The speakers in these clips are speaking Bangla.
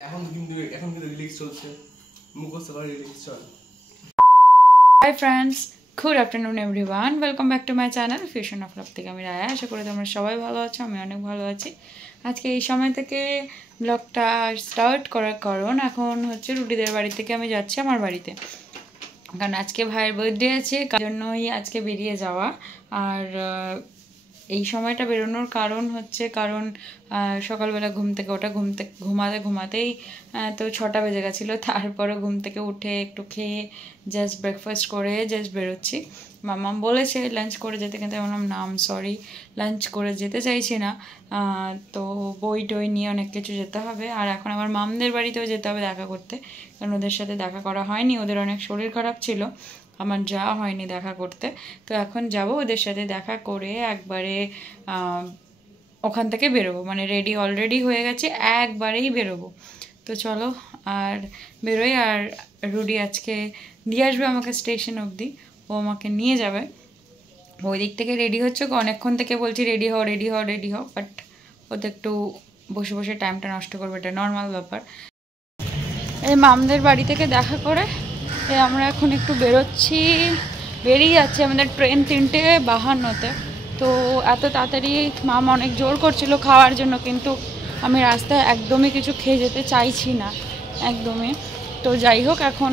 এখন কিন্তু রিলিক্স চলছে, মুখস্থ করা রিলিক্স চল। Hi friends, good afternoon everyone, welcome back to my channel fusion of love থেকে আমি রায়া। আশা করি তোমরা সবাই ভালো আছো, আমি অনেক ভালো আছি। আজকে এই সময় থেকে ব্লগটা স্টার্ট করার কারণ এখন হচ্ছে রুটিদের বাড়ি থেকে আমি যাচ্ছি আমার বাড়িতে, কারণ আজকে ভাইয়ের বার্থডে আছে, কার জন্যই আজকে বেরিয়ে যাওয়া। আর এই সময়টা বেরোনোর কারণ হচ্ছে সকালবেলা ঘুম থেকে ওঠা, ঘুমাতেই তো 6টা বেজে গেছিলো। তারপরে ঘুম থেকে উঠে একটু খেয়ে জাস্ট ব্রেকফাস্ট করে জাস্ট বেরোচ্ছি। মাম্মা বলেছে লাঞ্চ করে যেতে, কিন্তু আমি বললাম না, সরি, লাঞ্চ করে যেতে চাইছি না, তো বই টই নিয়ে অনেক কিছু যেতে হবে। আর এখন আমার মামদের বাড়িতেও যেতে হবে দেখা করতে, কারণ ওদের সাথে দেখা করা হয়নি, ওদের অনেক শরীর খারাপ ছিল, আমার যাওয়া হয়নি দেখা করতে। তো এখন যাব, ওদের সাথে দেখা করে একবারে ওখান থেকে বেরোবো, মানে রেডি অলরেডি হয়ে গেছে, একবারেই বেরোবো। তো চলো আর বেরোই। আর রুডি আজকে দিয়ে আসবে আমাকে স্টেশন অবধি, ও আমাকে নিয়ে যাবে। ওই দিক থেকে রেডি হচ্ছে, অনেকক্ষণ থেকে বলছি রেডি হও রেডি হও রেডি হও, বাট ও তো একটু বসে বসে টাইমটা নষ্ট করবে, এটা নর্মাল ব্যাপার। এই মামদের বাড়ি থেকে দেখা করে আমরা এখন একটু বেরিয়ে যাচ্ছি। আমাদের ট্রেন 3:52-তে। তো এত তাড়াতাড়ি মাম অনেক জোর করছিল খাওয়ার জন্য, কিন্তু আমি রাস্তায় একদমই কিছু খেয়ে যেতে চাইছি না, একদমই। তো যাই হোক, এখন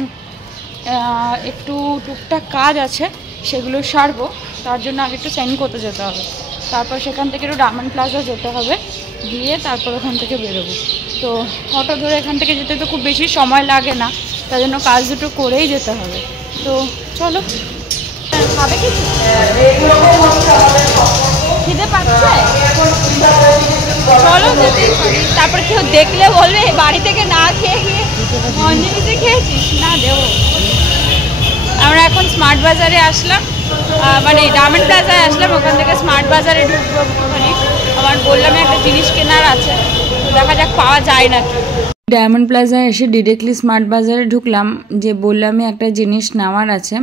একটু টুকটাক কাজ আছে, সেগুলো সারবো। তার জন্য আগে একটু সাইন করতে যেতে হবে, তারপর সেখান থেকে একটু ডায়মন্ড প্লাজা যেতে হবে, গিয়ে তারপর ওখান থেকে বেরোবো। তো অটো ধরে এখান থেকে যেতে তো খুব বেশি সময় লাগে না, তার জন্য কাজ দুটো করেই যেতে হবে। তো চলো, খাবে কিছু? খিদে পাচ্ছে, চলো যেতেই পারি। তারপর কেউ দেখলে বলবে বাড়ি থেকে না খেয়ে গিয়ে মঞ্জুরিতে খেয়েছিস, না দেবো। আমরা এখন স্মার্ট বাজারে আসলাম, মানে ডায়মন্ড প্লাজায় আসলাম, ওখান থেকে স্মার্ট বাজারে ঢুকবো একটুখানি। আমার বললাম একটা জিনিস কেনার আছে, দেখা যাক পাওয়া যায় নাকি। ডায়মন্ড প্লাজায় এসে ডিরেক্টলি স্মার্ট বাজারে ঢুকলাম, যে বললামই একটা জিনিস নেওয়ার আছে,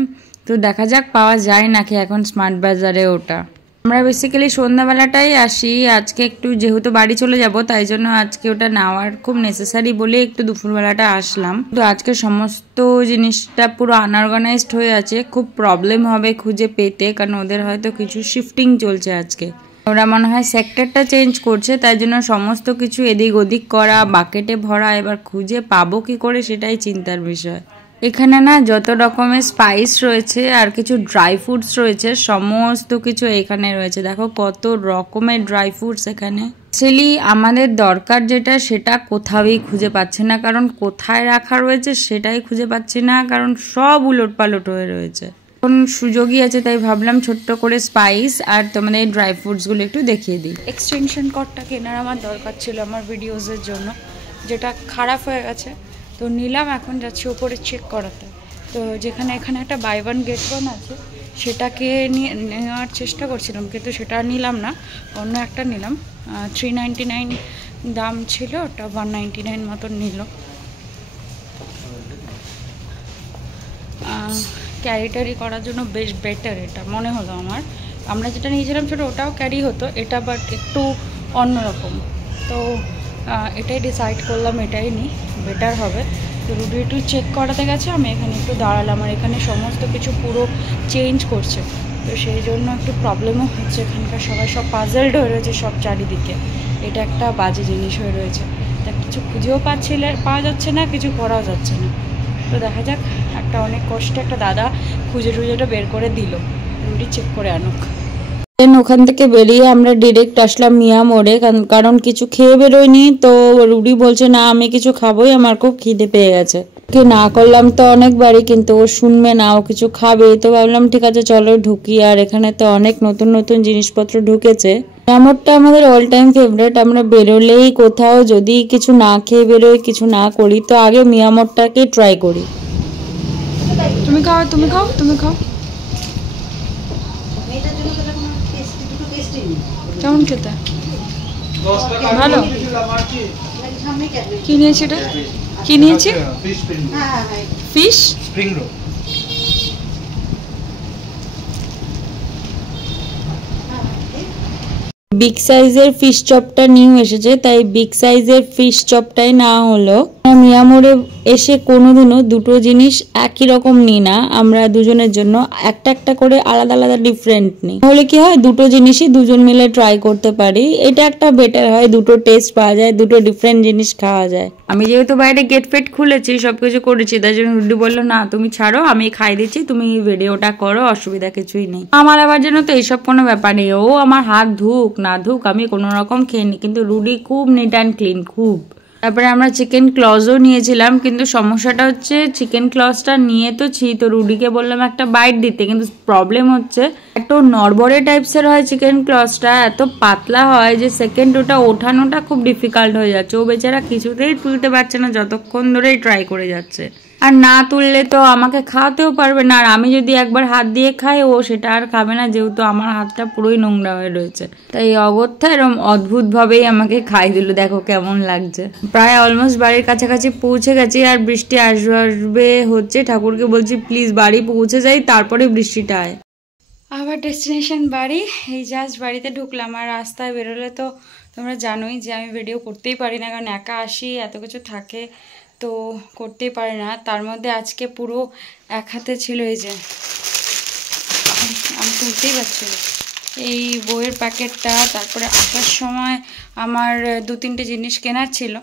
তো দেখা যাক পাওয়া যায় নাকি এখন স্মার্ট বাজারে ওটা। আমরা বেসিক্যালি সন্ধ্যাবেলাটাই আসি, আজকে একটু যেহেতু বাড়ি চলে যাব, তাই জন্য আজকে ওটা নেওয়ার খুব নেসেসারি বলে একটু দুপুরবেলাটা আসলাম। তো আজকে সমস্ত জিনিসটা পুরো আনঅর্গানাইজড হয়ে আছে, খুব প্রবলেম হবে খুঁজে পেতে, কারণ ওদের হয়তো কিছু শিফটিং চলছে আজকে। ওরা মনে হয় সেক্টরটা চেঞ্জ করছে, তাই জন্য সমস্ত কিছু এদিক ওদিক করা, বাকেটে ভরা, এবার খুঁজে পাবো কি করে সেটাই চিন্তার বিষয়। এখানে না যত রকমের স্পাইস রয়েছে আর কিছু ড্রাই ফ্রুটস রয়েছে, সমস্ত কিছু এখানে রয়েছে। দেখো কত রকমের ড্রাই ফ্রুটস এখানে। অ্যাকচুয়ালি আমাদের দরকার যেটা, সেটা কোথাওই খুঁজে পাচ্ছি না, কারণ কোথায় রাখা রয়েছে সেটাই খুঁজে পাচ্ছি না, কারণ সব উলট পালট হয়ে রয়েছে। এখন সুযোগই আছে, তাই ভাবলাম ছোট্ট করে স্পাইস আর তোমাদের এই ড্রাই ফ্রুটসগুলো একটু দেখিয়ে দিই। এক্সটেনশন কর্ডটা কেনার আমার দরকার ছিল আমার ভিডিওসের জন্য, যেটা খারাপ হয়ে গেছে, তো নিলাম। এখন যাচ্ছি ওপরে চেক করাতে। তো যেখানে এখানে একটা বাই ওয়ান গেট ওয়ান আছে, সেটাকে নেওয়ার চেষ্টা করছিলাম, কিন্তু সেটা নিলাম না, অন্য একটা নিলাম। 399 দাম ছিল, ওটা 199 মতন নিল। ক্যারি ট্যারি করার জন্য বেশ বেটার এটা মনে হলো আমার। আমরা যেটা নিয়েছিলাম সেটা ওটাও ক্যারি হতো, এটা বাট একটু অন্যরকম। তো এটাই ডিসাইড করলাম, এটাই নিই, বেটার হবে। তো রুটি একটু চেক করাতে গেছে, আমি এখানে একটু দাঁড়ালাম, আর এখানে সমস্ত কিছু পুরো চেঞ্জ করছে, তো সেই জন্য একটু প্রবলেমও হচ্ছে। এখানকার সবাই সব পাজলড হয়ে রয়েছে সব চারিদিকে, এটা একটা বাজে জিনিস হয়ে রয়েছে। তা কিছু খুঁজেও পাওয়া যাচ্ছে না, কিছু করাও যাচ্ছে না। তো দেখা যাক, একটা অনেক কষ্টে একটা দাদা খুঁজেটা বের করে দিল, রুটি চেক করে আনুক। ওখান থেকে বেরিয়ে আমরা ডিরেক্ট আসলাম মিয়া মোড়ে, কারণ কিছু খেয়ে বেরোয়নি। তো রুডি বলছে না আমি কিছু খাবোই, আমার খুব খিদে পেয়ে গেছে। কি না করলাম তো অনেকবারই, কিন্তু ও শুনবে না, ও কিছু খাবে। তো ভাবলাম ঠিক আছে চলো ঢুকি। আর এখানে তো অনেক নতুন নতুন জিনিসপত্র ঢুকেছে। মিয়া মোড়টা আমাদের অল টাইম ফেভারিট। আমরা বেরোলেই কোথাও যদি কিছু না খেয়ে বেরোই, কিছু না করি, তো আগে মিয়া মোড়টাকে ট্রাই করি। তুমি খাও তুমি খাও তুমি খাও। কেমন খেতে? ভালো। কি নিয়েছি এটা? কি নিয়েছি? Fish spring roll. বিগ সাইজের ফিশ চপটা নিউ এসেছে, তাই বিগ সাইজের ফিশ চপটাই না হলো। মিয়ামোড়ে এসে কোনোদিনও দুটো জিনিস একই রকম নিই না, আমরা দুজনের জন্য একটা একটা করে আলাদা আলাদা ডিফারেন্ট নিই। তাহলে কি হয়, দুটো জিনিসই দুজন মিলে ট্রাই করতে পারি, এটা একটা বেটার হয়, দুটো টেস্ট পাওয়া যায়, দুটো ডিফারেন্ট জিনিস খাওয়া যায়। আমি যেহেতু বাইরে গেট ফেট খুলেছি, সবকিছু করেছি, তাই জন্য রুডি বললো না তুমি ছাড়ো, আমি খাই দিচ্ছি, তুমি ভিডিওটা করো, অসুবিধা কিছুই নেই। আমার আবার যেন তো এইসব কোনো ব্যাপার নেই, ও আমার হাত ধুক না ধুক আমি কোনো রকম খেয়ে নিই, কিন্তু রুডি খুব নিট অ্যান্ড ক্লিন, খুব। তারপরে আমরা চিকেন ক্লজও নিয়েছিলাম, কিন্তু সমস্যাটা হচ্ছে চিকেন ক্লজটা নিয়ে তো রুডিকে বললাম একটা বাইট দিতে, কিন্তু প্রবলেম হচ্ছে একটু নড়বড়ে টাইপসের হয় চিকেন ক্লজটা, এত পাতলা হয় যে সেকেন্ড ওটা ওঠানোটা খুব ডিফিকাল্ট হয়ে যাচ্ছে। ও বেচারা কিছুতেই তুলতে পারছে না, যতক্ষণ ধরেই ট্রাই করে যাচ্ছে। আর না তুললে তো আমাকে খাওয়াতেও পারবে না, আর আমি যদি একবার হাত দিয়ে খাই ও সেটা আর খাবে না, যেহেতু আমার হাতটা পুরোই নোংরা হয়ে রয়েছে। তাই অগত্যা এরকম অদ্ভুত ভাবেই আমাকে খাই দিল, দেখো কেমন লাগছে। প্রায় অলমোস্ট বাড়ির কাছাকাছি পৌঁছে গেছি, আর বৃষ্টি আসবে হচ্ছে, ঠাকুরকে বলছি প্লিজ বাড়ি পৌঁছে যাই, তারপরে বৃষ্টিটা আয়। আবার ডেস্টিনেশন বাড়ি, এই জাস্ট বাড়িতে ঢুকলাম। আর রাস্তায় বেরোলে তো তোমরা জানোই যে আমি ভিডিও করতেই পারি না, কারণ একা আসি, এত কিছু থাকে তো করতেই পারি না। তার মধ্যে আজকে পুরো এক হাতে ছিল, এই যে আমি তুলতেই পারছি এই বইয়ের প্যাকেটটা, তারপরে আসার সময় আমার 2-3টে জিনিস কেনার ছিল,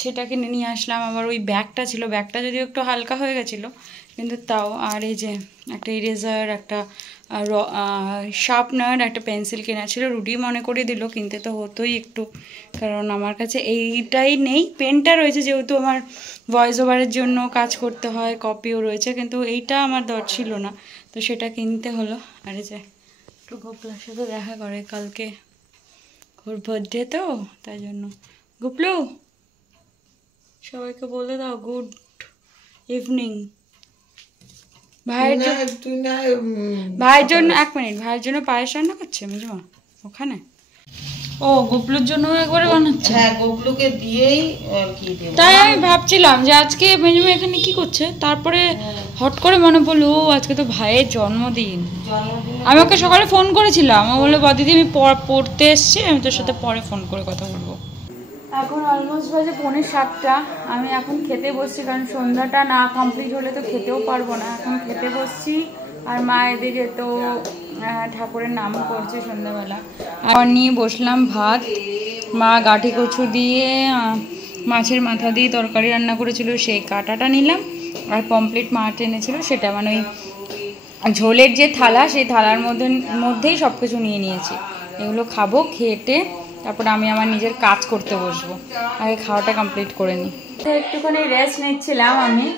সেটা কিনে নিয়ে আসলাম। আবার ওই ব্যাগটা ছিল, ব্যাগটা যদিও একটু হালকা হয়ে গেছিলো, কিন্তু তাও। আর এই যে একটা ইরেজার, একটা শার্পনার, একটা পেন্সিল কেনা ছিল, রুটি মনে করে দিল, কিনতে তো হতোই একটু, কারণ আমার কাছে এইটাই নেই। পেনটা রয়েছে যেহেতু আমার ভয়েস ওভারের জন্য কাজ করতে হয়, কপিও রয়েছে, কিন্তু এইটা আমার দরকার ছিল না, তো সেটা কিনতে হলো। আর এই যে একটু গোপলার সাথে দেখা করে, কালকে ওর বার্থডে তো, তাই জন্য। গোপলু সবাইকে বলে দাও গুড ইভিনিং। ভাইয়ের জন্য 1 মিনিট, ভাইয়ের জন্য পায়েস রান্না করছে মিজমা ওখানে। ও গোপলুর জন্য একবারে বানাচ্ছে? হ্যাঁ, গোপলুকে দিয়েই কি দেব। তাই আমি ভাবছিলাম যে আজকে মিজমা এখানে কি করছে, তারপরে হট করে মনে পড়লো ও আজকে তো ভাইয়ের জন্মদিন। আমি ওকে সকালে ফোন করেছিলাম, ও বললো দিদি আমি পড়তে এসছি, আমি তোর সাথে পরে ফোন করে কথা বলবো। এখন অলমোস্ট বাজে 6:45, আমি এখন খেতে বসছি, কারণ সন্ধ্যাটা না কমপ্লিট হলে তো খেতেও পারবো না। এখন খেতে বসছি, আর মা এদিকে তো ঠাকুরের নাম করছে সন্ধ্যাবেলা। আর নিয়ে বসলাম ভাত, মা গাঠি কচু দিয়ে মাছের মাথা দিয়ে তরকারি রান্না করেছিল, সেই কাটাটা নিলাম, আর পমপ্লেট মাছ এনেছিল সেটা, মানে ওই ঝোলের যে থালা, সেই থালার মধ্যেই সব কিছু নিয়ে নিয়েছি। এগুলো খাবো, খেটে তারপরে আমি আমার নিজের কাজ করতে বসবো, আগে খাওয়াটা কমপ্লিট করে নিই। তো একটুখানি রেস্ট নিচ্ছিলাম আমি।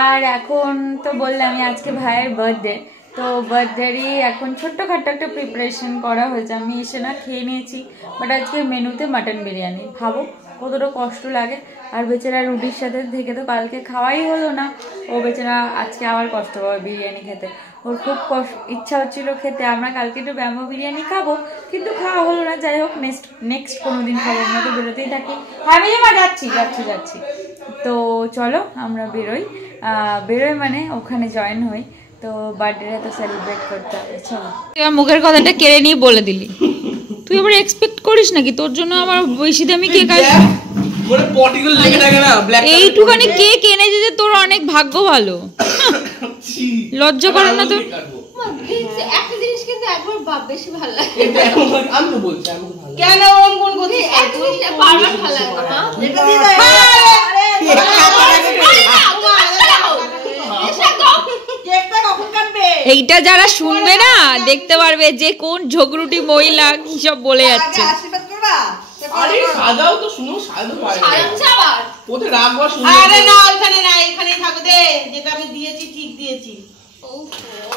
আর এখন তো বললামই আজকে ভাইয়ের বার্থডে, তো বার্থডেরই এখন ছোট্টখাট্টো একটা প্রিপারেশন করা হয়েছে। আমি এসে না খেয়ে নিয়েছি, বাট আজকে মেনুতে মাটন বিরিয়ানি। ভাবো কতটা কষ্ট লাগে। আর বেচারা রুটির সাথে থেকে তো কালকে খাওয়াই হলো না, ও বেচারা আজকে আবার কষ্ট পাবে বিরিয়ানি খেতে। ওর খুব ইচ্ছা হচ্ছিল খেতে, আমরা কালকে একটু ব্যাম্বো বিরিয়ানি খাবো, কিন্তু খাওয়া হলো না। যাই হোক, নেক্সট কোনো দিন খাবো, আমরা তো বেরোতেই থাকি। হ্যাঁ মা যাচ্ছি। তো চলো আমরা বেরোই মানে ওখানে জয়েন হই, তো বার্থডেটা তো সেলিব্রেট করতে হবে। চলো, এবার মুখের কথাটা কেড়ে নিয়ে বলে দিলি, তুই আবার এক্সপেক্ট করিস নাকি তোর জন্য আমার বেশি দামি কেক আসবে? এইটুখানি কেক এনেছে যে তোর অনেক ভাগ্য ভালো, লজ্জা করে না তোর? একটা জিনিস কিন্তু একবার বেশি ভালো লাগে। আমি তো বলছি কেন ওরকম কোন করছিস? একটা জিনিস বারবার ভালো লাগে না। এটা দিয়ে দাও। এইটা যারা শুনবে না দেখতে পারবে যে কোন ঝগড়ুটি মহিলা কি সব বলে যাচ্ছে। আরে সাজাও তো, শুনো সাজাও পারে। সাজাচ্ছে আবার। ওতে রাখবা শুনো। আরে না, ওখানে না, এখানেই থাকো দে, যেটা আমি দিয়েছি ঠিক দিয়েছি।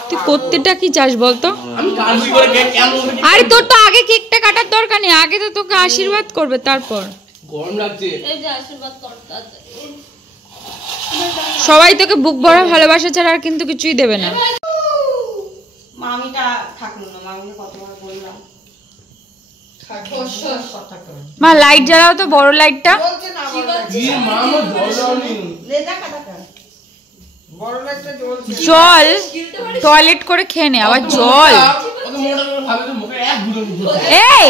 তুই করতেটা কি চাস বলতো? আমি কাটবি করে কেক কেমন? আরে তোর তো আগে কেকটা কাটার দরকার নেই, আগে তো তোকে আশীর্বাদ করবে তারপর। গরম লাগছে। এই যে আশীর্বাদ করতে। সবাই তোকে বুক ভরা ভালোবাসা ছাড়া আর কিন্তু কিছুই দেবে না। মামিটা থাকলো না, মামিকে কতবার বললাম। মা লাইট জ্বালাও তো, বড় লাইটটা। জল টয়লেট করে খেয়ে নে, আবার জল। এই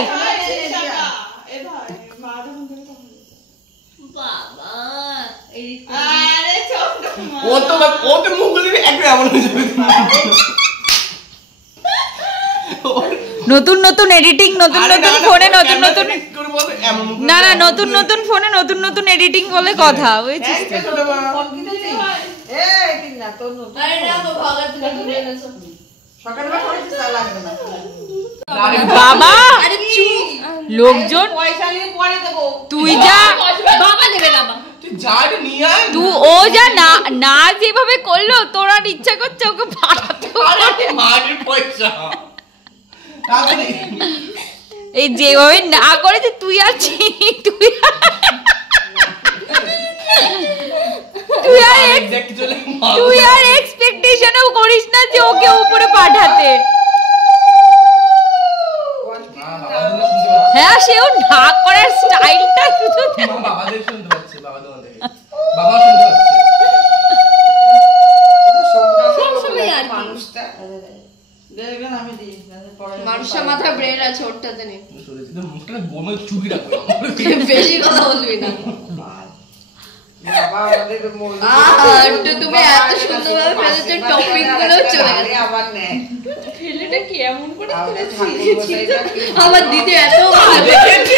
আরে ছোট ও তো মুখ গুলি একটু এমন হয়ে যাবে। নতুন নতুন এডিটিং, নতুন নতুন ফোনে নতুন নতুন, করে বলে এমন মুখ। না না নতুন নতুন ফোনে নতুন নতুন এডিটিং বলে কথা, বুঝছিস? এই ছোট মা। আরে না তো ভাগা তুমি দূরে এনেছো আরে বাবা আরে চুপ লোকজন, পয়সা নিয়ে পরে দেবো তুই যা, বাবা দেবে না বাবা তুই যা এটা নিয়ে আয়। তুই ও যা না না যেভাবে করলো, তোর আর ইচ্ছা করছে ওকে পাঠাতে। আরে মায়ের পয়সা। তাহলে এই যেভাবে না করেছে তুই আর চিনি, তুই আর অ্যাকচুয়ালি তুই আর এক্সপেকটেশনও করিস না যে ওকে উপরে পাঠাতে। হ্যাঁ সেও না করার স্টাইলটা শুধু দেখ। বাবাদের শুনতে পাচ্ছে, বাবাদের দেখে বাবা শুনতে পাচ্ছে। সবসময় আর কি মানুষের মাথায় ব্রেন আছে ওরটাতে নেই শুনেছি তো মুখটা গোমে চুপি রাখবে। বেশি কথা বলবি না তো তুমি এত সুন্দরভাবে ফেলেছো টপিক গুলো চলে গেছে ফেলেটা কি এমন করে ফেলেছিস আমার দিদি এত ভালো দেখেছি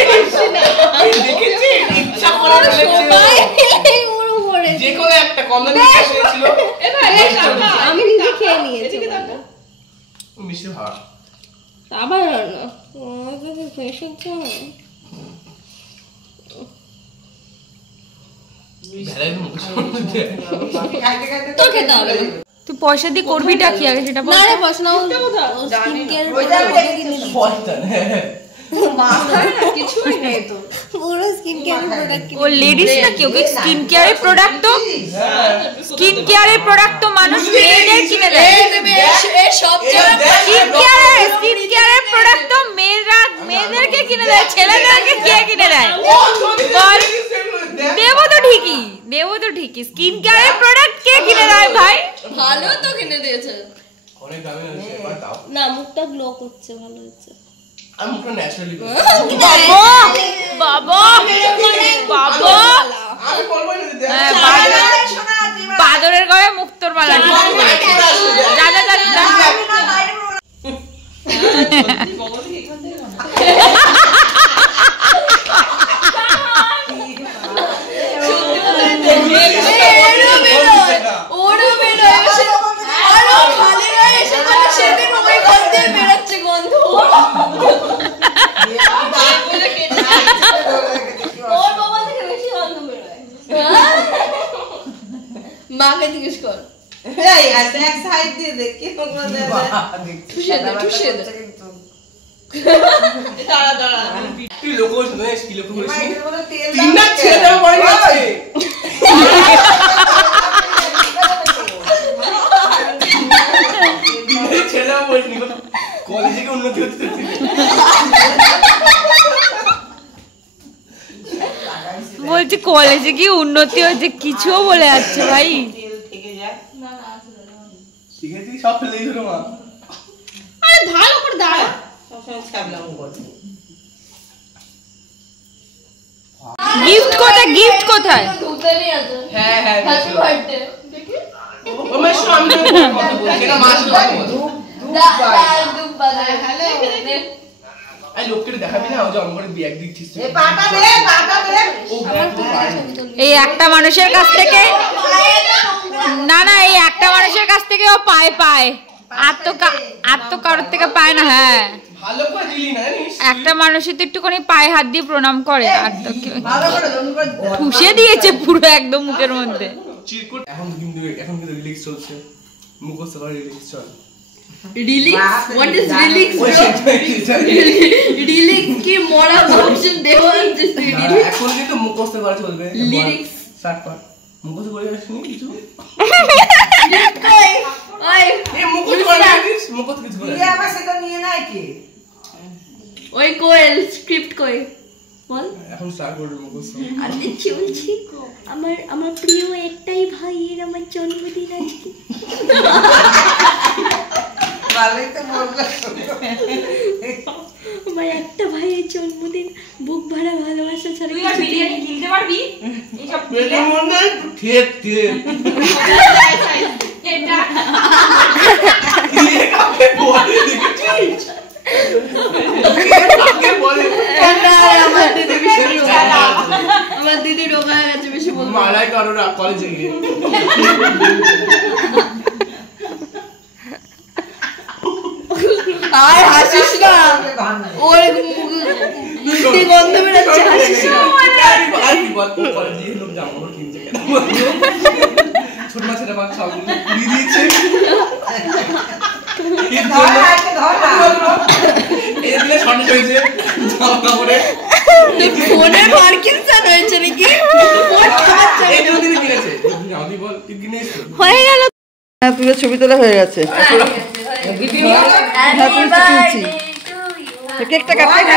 ইচ্ছা করে ফেলেছে। সবাই মিলে উড়ো পড়ে যে কোনো একটা কমলা ছিল আমি নিজে খেয়ে নিয়েছি মিষ্টি ভাড়া আবার না ভীষণ ভেলাই মুখ শুনতে তো খেতে হবে না তুই পয়সা দিয়ে করবিটা কি আগে সেটা বল। না রে প্রশ্ন স্কিন কেয়ার শয়তান। কিছুই নেই তো পুরো স্কিন কেয়ার প্রোডাক্ট ও লেডিস না কি, ওকে স্কিন কেয়ারের প্রোডাক্ট তো, স্কিন কেয়ারের প্রোডাক্ট তো মানুষ মেয়েদের কিনে দেয়। এই সব জায়গায় স্কিন কেয়ারের প্রোডাক্ট তো মেয়েদেরকে কিনে দেয়, ছেলেদেরকে কে কিনে দেয় বল? দেবো তো ঠিকই স্কিন কেয়ারের প্রোডাক্ট কে কিনে দেয় ভাই? ভালো তো কিনে দিয়েছে অনেক দামি হয়েছে এবার দাও। না মুখটা গ্লো করছে ভালো হচ্ছে আর মুখটা ন্যাচারালি বাবা বাবা বাবা, আমি বলবো না দিদি। হ্যাঁ, বাদরের গয়ে মুক্তোর মালা। যা যা যা যা। ওরও বেরো আরো খালি রয়ে এসে মানে সেদিন ওই ঘর দিয়ে বেরোচ্ছে গন্ধ ওর বাবা থেকে বেশি গন্ধ বেরোয় মাকে জিজ্ঞেস কর ঠুসে দে দাঁড়া তুই লোক করিস না, কি লোক করিস? তিনটা ছেলে দেওয়া পড়ে গেছে। ছেলে দেওয়া পড়ে নি, কলেজে কি উন্নতি হচ্ছে? বলছি কলেজে কি উন্নতি হচ্ছে, কিছুও বলে যাচ্ছে ভাই। ঠিক আছে সব ফেলে দিল মা। আরে ভালো করে দাঁড়া গিফট কোথায়, গিফট কোথায়? ধুতেরই আছে হ্যাঁ হ্যাঁ হ্যাপি বার্থডে ও মাই সামনে কথা বলছে না, মাস কথা বলছে। দুপ বাজারে হ্যালো এই লোককে দেখাবি না, ও যে অঙ্গরে ব্যাগ দিচ্ছিস তুই। ও ব্যাগ তো পায় না। এই একটা মানুষের কাছ থেকে, না না এই একটা মানুষের কাছ থেকে ও পায় আর তো কারোর থেকে পায় না। হ্যাঁ ভালো করে দিলি না জানিস? একটা মানুষই তো একটুখানি পায়ে হাত দিয়ে প্রণাম করে, আর তো ঠুসে দিয়েছে পুরো একদম মুখের মধ্যে। চিরকুট এখন কিন্তু রিলিক্স চলছে, মুখস্থ করে রিলিক্স চল। Relics what is relics relics কি মরা ভার্সন দেওয়া হচ্ছে এখন কিন্তু মুখস্থ করা চলবে। লিরিক্স স্টার্ট কর, মুখস্থ করে আসনি কিছু। ওই এই মুখস্থ করে আসিস, মুখস্থ কিছু করে। ওই কোয়েল স্ক্রিপ্ট কই বল এখন স্টার্ট করবে মুখস্থ। আমি চলছি আমার প্রিয় একটাই ভাইয়ের আমার জন্মদিন আজকে আমার একটা ভাইয়ের জন্মদিন বুক ভরা ভালোবাসা ছাড়া দিতে পারবি এইসব পেটের মধ্যে খেত খেত এটা কে কাকে বলে দেখেছিস কে কাকে বলে আমার দিদি বেশি আমার দিদি রোগা হয়ে গেছে বেশি বলবো মালাই করো না কলেজে গিয়ে আর হাসিস না ওর মিষ্টি গন্ধ বেরোচ্ছে হাসিস না আর কি বল কলেজে লোক জামা কিনছে কেন ছোট মাছের বাচ্চা সবগুলো পুড়িয়ে দিয়েছে এগুলো শর্ট হয়েছে জামা কাপড়ে ফোনে পার্কিনসন হয়েছে নাকি এগুলো দিদি কিনেছে জামাদি বল তুই কিনেছিস হয়ে গেল হ্যাপি ছবি তোলা হয়ে গেছে কেকটা কাটাই না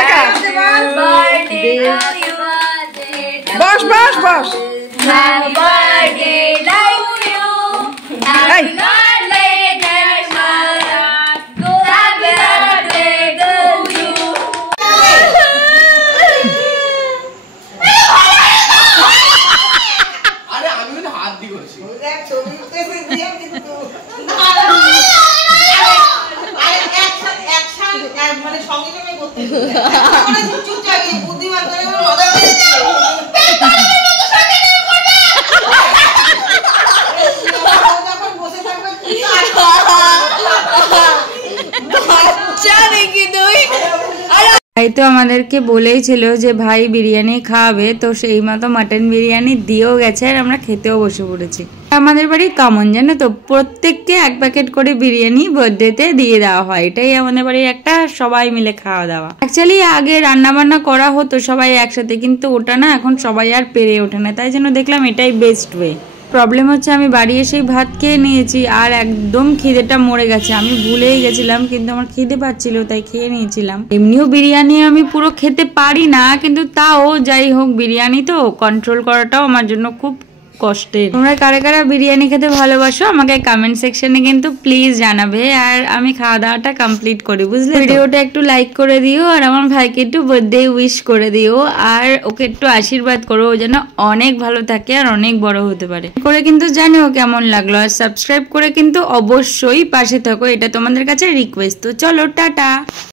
বস বস বস আরে আমি তো হাত দিয়ে করছি মানে সঙ্গে সঙ্গে করতে চুপচাপ বুদ্ধিমান করে মজা যখন বসে থাকবে বাচ্চা নাকি তুই ভাই তো আমাদেরকে বলেই ছিল যে ভাই বিরিয়ানি খাওয়াবে, তো সেই মতো মাটন বিরিয়ানি দিয়েও গেছে আর আমরা খেতেও বসে পড়েছি। আমাদের বাড়ি কামন জানো তো, প্রত্যেককে এক প্যাকেট করে বিরিয়ানি বার্থডেতে দিয়ে দেওয়া হয়, এটাই আমাদের বাড়ির একটা সবাই মিলে খাওয়া দাওয়া। অ্যাকচুয়ালি আগে রান্না বান্না করা হতো সবাই একসাথে, কিন্তু ওটা না এখন সবাই আর পেরে ওঠে না, তাই জন্য দেখলাম এটাই বেস্ট ওয়ে। প্রবলেম হচ্ছে আমি বাড়ি এসেই ভাত খেয়ে নিয়েছি আর একদম খিদেটা মরে গেছে, আমি ভুলেই গেছিলাম কিন্তু আমার খিদে পাচ্ছিল তাই খেয়ে নিয়েছিলাম। এমনিও বিরিয়ানি আমি পুরো খেতে পারি না, কিন্তু তাও যাই হোক বিরিয়ানি তো কন্ট্রোল করাটাও আমার জন্য খুব কষ্টের। তোমরা কারা কারা বিরিয়ানি খেতে ভালোবাসো আমাকে কমেন্ট সেকশনে কিন্তু প্লিজ জানাবে, আর আমি খাওয়া দাওয়াটা কমপ্লিট করি বুঝলে। ভিডিওটা একটু লাইক করে দিও আর আমার ভাইকে একটু বার্থডে উইশ করে দিও, আর ওকে একটু আশীর্বাদ করো ও যেন অনেক ভালো থাকে আর অনেক বড় হতে পারে করে কিন্তু জানিও কেমন লাগলো, আর সাবস্ক্রাইব করে কিন্তু অবশ্যই পাশে থাকো, এটা তোমাদের কাছে রিকোয়েস্ট। তো চলো টাটা।